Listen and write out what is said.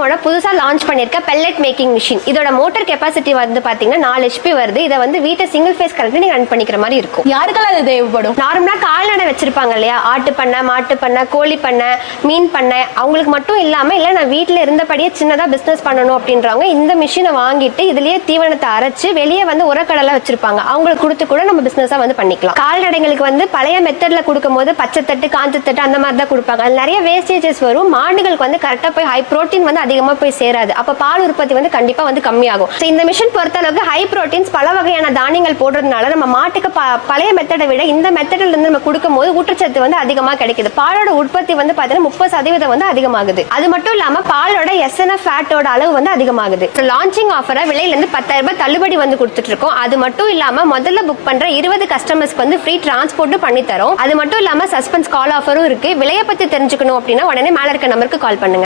நம்மளோட புதுசா லான்ச் பண்ணிருக்க பெல்லட் மேக்கிங் மிஷின் இதோட மோட்டார் கெப்பாசிட்டி வந்து பாத்தீங்கன்னா நாலு ஹெச்பி வருது. இதை வந்து வீட்டை சிங்கிள் ஃபேஸ் கரண்ட் நீங்க ரன் பண்ணிக்கிற மாதிரி இருக்கும். யாருக்கெல்லாம் இது தேவைப்படும்? நார்மலா கால்நடை வச்சிருப்பாங்க இல்லையா? ஆட்டு பண்ணை மாட்டு பண்ணை கோழி பண்ணை மீன் பண்ணை. அவங்களுக்கு மட்டும் இல்லாம இல்ல நான் வீட்ல இருந்தபடியே சின்னதா பிசினஸ் பண்ணணும் அப்படின்றவங்க இந்த மிஷினை வாங்கிட்டு இதுலயே தீவனத்தை அரைச்சு வெளியே வந்து உரக்கடலை வச்சிருப்பாங்க. அவங்களுக்கு கொடுத்து கூட நம்ம பிசினஸா வந்து பண்ணிக்கலாம். கால்நடைங்களுக்கு வந்து பழைய மெத்தட்ல கொடுக்கும் போது பச்சை தட்டு காஞ்ச தட்டு அந்த மாதிரி தான் கொடுப்பாங்க. அது நிறைய வேஸ்டேஜஸ் வரும். மாடுகளுக்கு வந்து கரெக்டா போய் ஹை புரோட்டீன் வந்து அதிகமாக போய் சேராது. அப்போ பால் உற்பத்தி வந்து கண்டிப்பாக வந்து கம்மியாகும். ஸோ இந்த மிஷின் பொறுத்த அளவுக்கு ஹை ப்ரோட்டீன்ஸ் பல வகையான தானியங்கள் போடுறதுனால நம்ம மாட்டுக்கு ப- பழைய மெத்தடை விட இந்த மெத்தடில் இருந்து நம்ம கொடுக்கும் போது ஊட்டச்சத்து வந்து அதிகமாக கிடைக்குது. பாலோட உற்பத்தி வந்து பார்த்தீங்கன்னா முப்பது சதவீதம் வந்து அதிகமாகுது. அது மட்டும் இல்லாமல் பாலோட எஸ்என்எஃப் ஃபேட்டோட அளவு வந்து அதிகமாகுது. ஸோ லான்ச்சிங் ஆஃபராக விலையிலேருந்து பத்தாயிரம் ரூபாய் தள்ளுபடி வந்து கொடுத்துட்டு இருக்கோம் அது மட்டும் இல்லாமல் முதல்ல புக் பண்ணுற இருபது கஸ்டமர்ஸ்க்கு வந்து ஃப்ரீ டிரான்ஸ்போர்ட்டும் பண்ணி தரோம் அது மட்டும் இல்லாமல் சஸ்பென்ஸ் கால் ஆஃபரும் இருக்கு. விலையை பற்றி தெரிஞ்சுக்கணும் அப்படின்னா உடனே மேலே இருக்க நம்பருக்கு கால் பண்ணுங்க.